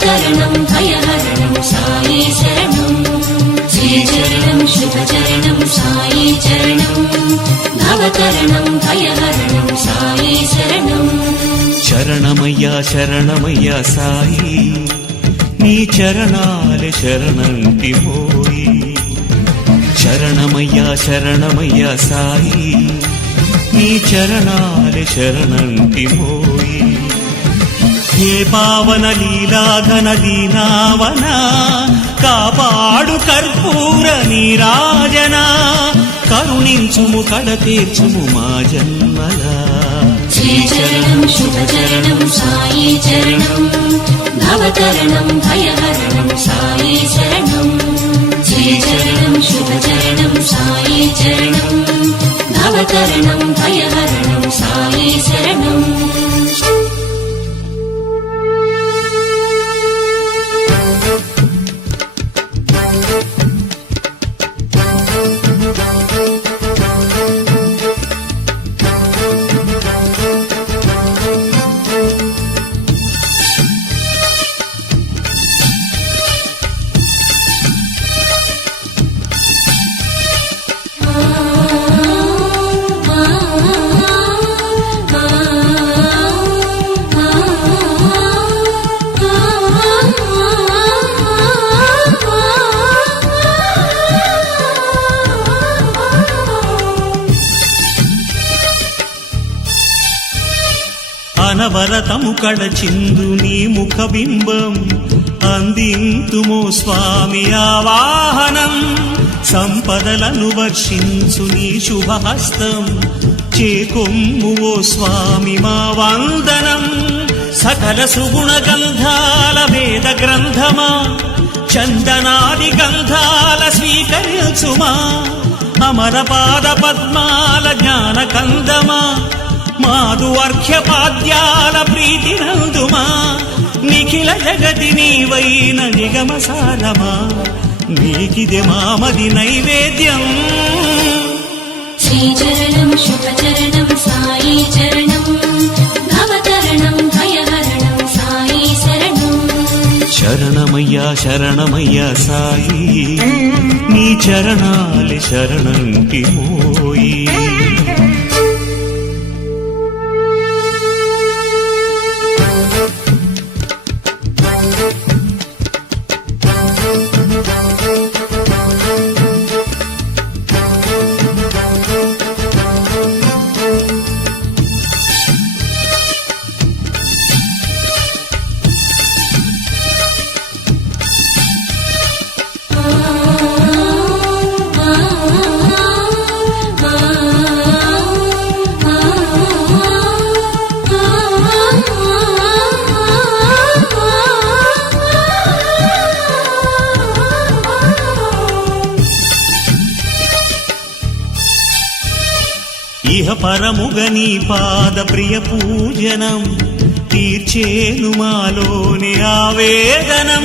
భవతరణం భయహరణం సాయి శరణం. శ్రీచరణం శుభచరణం సాయి చరణం భవతరణం భయహరణం సాయి శరణం. శరణమయ్యా శరణమయ్యా సాయి. నీ చరణాల శరణంటి పోయి. శరణమయ్యా శరణమయ్యా సాయి. నీ చరణాల శరణంటి పోయి. హే పావన లీలాఘన దీనావన? కాపాడు కర్పూర నీరాజన. కరుణించుము కడ తీర్చుము మా జన్మల. శ్రీచరణం శుభచరణం సాయి చరణం భవతరణం భయహరణం సాయి శరణం శ్రీచరణం శుభచరణం సాయి చరణం భవతరణం భయహరణం సాయి శరణం అనవరతము కడచిందు నీ ముఖబింబం అందింతుమో స్వామి ఆవాహనం. సంపదలను వర్షించు నీ శుభహస్తం. చేకొమ్ము ఓ స్వామి మా వందనం. సకల సుగుణ గంధాల వేద గ్రంథమా చందనాది గంధాల స్వీకరించుమా. అమర పాద పద్మాల జ్ఞాన కందమా మాదు అర్ఘ్యపాద్యాల ప్రీతి నందుమా నిఖిల జగతి నీవైన నిగమ సారమా నీకిది మామది నైవేద్యం. శ్రీచరణం శుభచరణం సాయి చరణం. భవతరణం భయహరణం సాయి శరణం. శరణమయ్యా శరణమయ్యా సాయి. నీ చరణాలి శరణంకి మోయి ఇహ పరముగ పాద ప్రియ పూజనం. తీర్చేను మాలోని ఆవేదనం.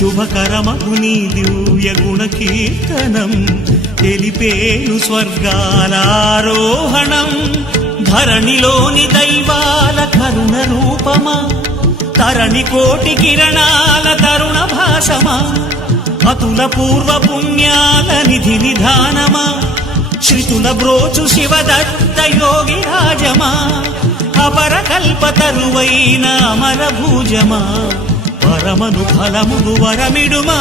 శుభకరమగు నీ దివ్య గుణ కీర్తనం తెలిపేను స్వర్గాలారోహణం. ధరణిలోని దైవాల కరుణ రూపమా తరణి కోటి కిరణాల తరుణ భాషమా అతుల పూర్వ పుణ్యాల నిధి నిధానమా. శృతుల బ్రోచు శివదత్త యోగి రాజమా? అపర కల్ప తరువైన అమర భూజమా? పరమను ఫలమును వరమిడుమా?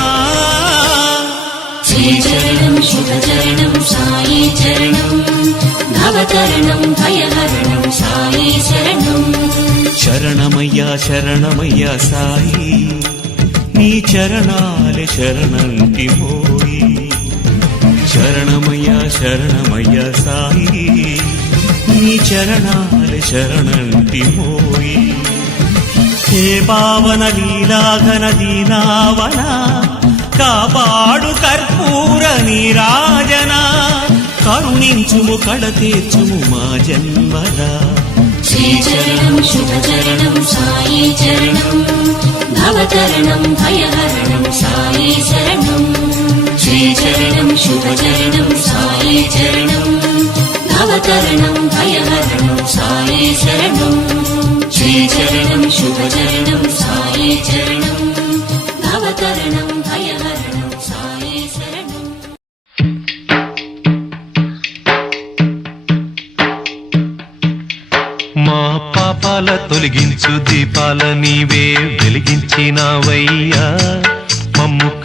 శ్రీచరణం శుభచరణం సాయి చరణం. భవతరణం భయహరణం సాయి శరణం శరణమయ్యా శరణమయ్యా సాయి నీ చరణాల శరణంకి పోయి శరణమయ్యా శరణమయ్యా సాయి నీ చరణాల శరణంటి పోయి హే పావన లీలాఘన దీనావన కాపాడు కర్పూర నీరాజన కరుణించుము కడ తీర్చుము మా జన్మరా శ్రీచరణం శుభచరణం సాయి చరణం భవచరణం భయహరణం సాయి శరణం శ్రీచరణం శుభచరణం సాయి చరణం భవతరణం భయహరణం సాయి శరణం శ్రీచరణం శుభచరణం సాయి చరణం భవతరణం మా పాపాల తొలగించు దీపాల నీవే వెలిగించినావయ్యా.